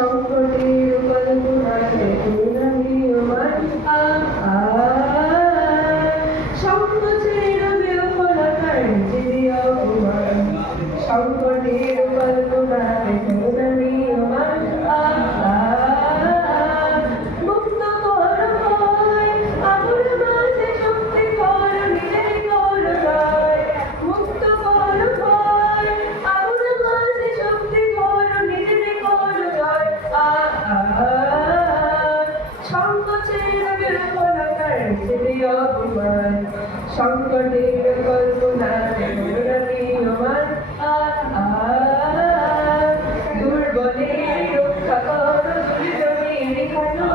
সংকটের কল্পনাতে পূর্ণামীয়মান সংকোচের বিফলতার নিচে অপমান সংকটের কল্পনাতে পূর্ণামীয়মান মুক্ত কর ভয় আগুন মাঝে শক্তি কর নিজের কর জয় মুক্ত কর ভয় আগুন মাঝে শক্তি কর নিজের কর জয় সংকোচের বিফলতার নিচে অপমান সংকটের কল্পনাতে পূর্ণামীয়মান দুর্বলের রক্ষা কর দুর্জনের খানো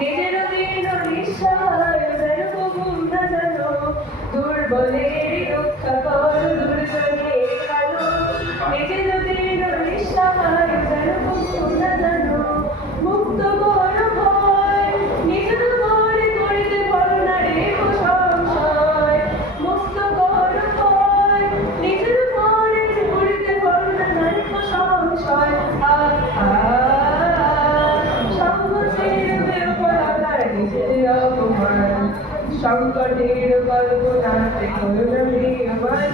নিজের দিন নিঃসহায় যেন কবু না জানো দুর্বলের রক্ষা কর দুর্জনের খানো নিজের দিন নিঃসহায় যেন কবু না জানো মুক্ত কর ভয় নিজের ঘরে করিতে পারো না রে সংশয় মুক্ত কর ভয় নিজের ঘরে করিতে পারো না রে সংশয় সংকোচের বিফলতার নিজের অপমান সংকটের কল্পনাতে করুণামীয়মান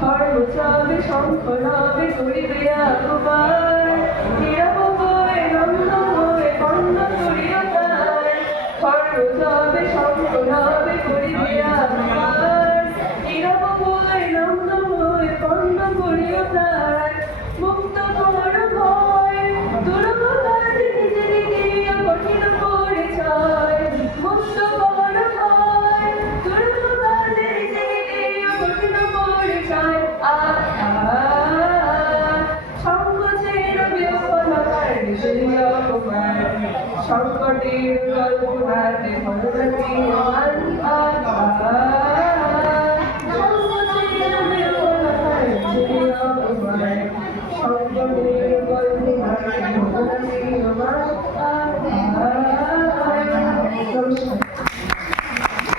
ধর্ম চবে শঙ্খ রবে করিবে আকুপার নীরব হয়ে নন্দ হয়ে বন্ধ করিও তার ধর্ম চবে শঙ্খ রবে করিবে আকুপার নীরব হয়ে নন্দ হয়ে বন্ধ করিও তার মুক্ত কর ভয় দুর্গতাতে নিজের গিয়া কঠিন পরিচয় মুক্ত কর ভয় দুর্গতাতে নিজের গিয়া কঠিন পরিচয় সংকোচের বিফলতার নিজের অপমান সংকটের কল্পনাতে পূর্ণামীয়মান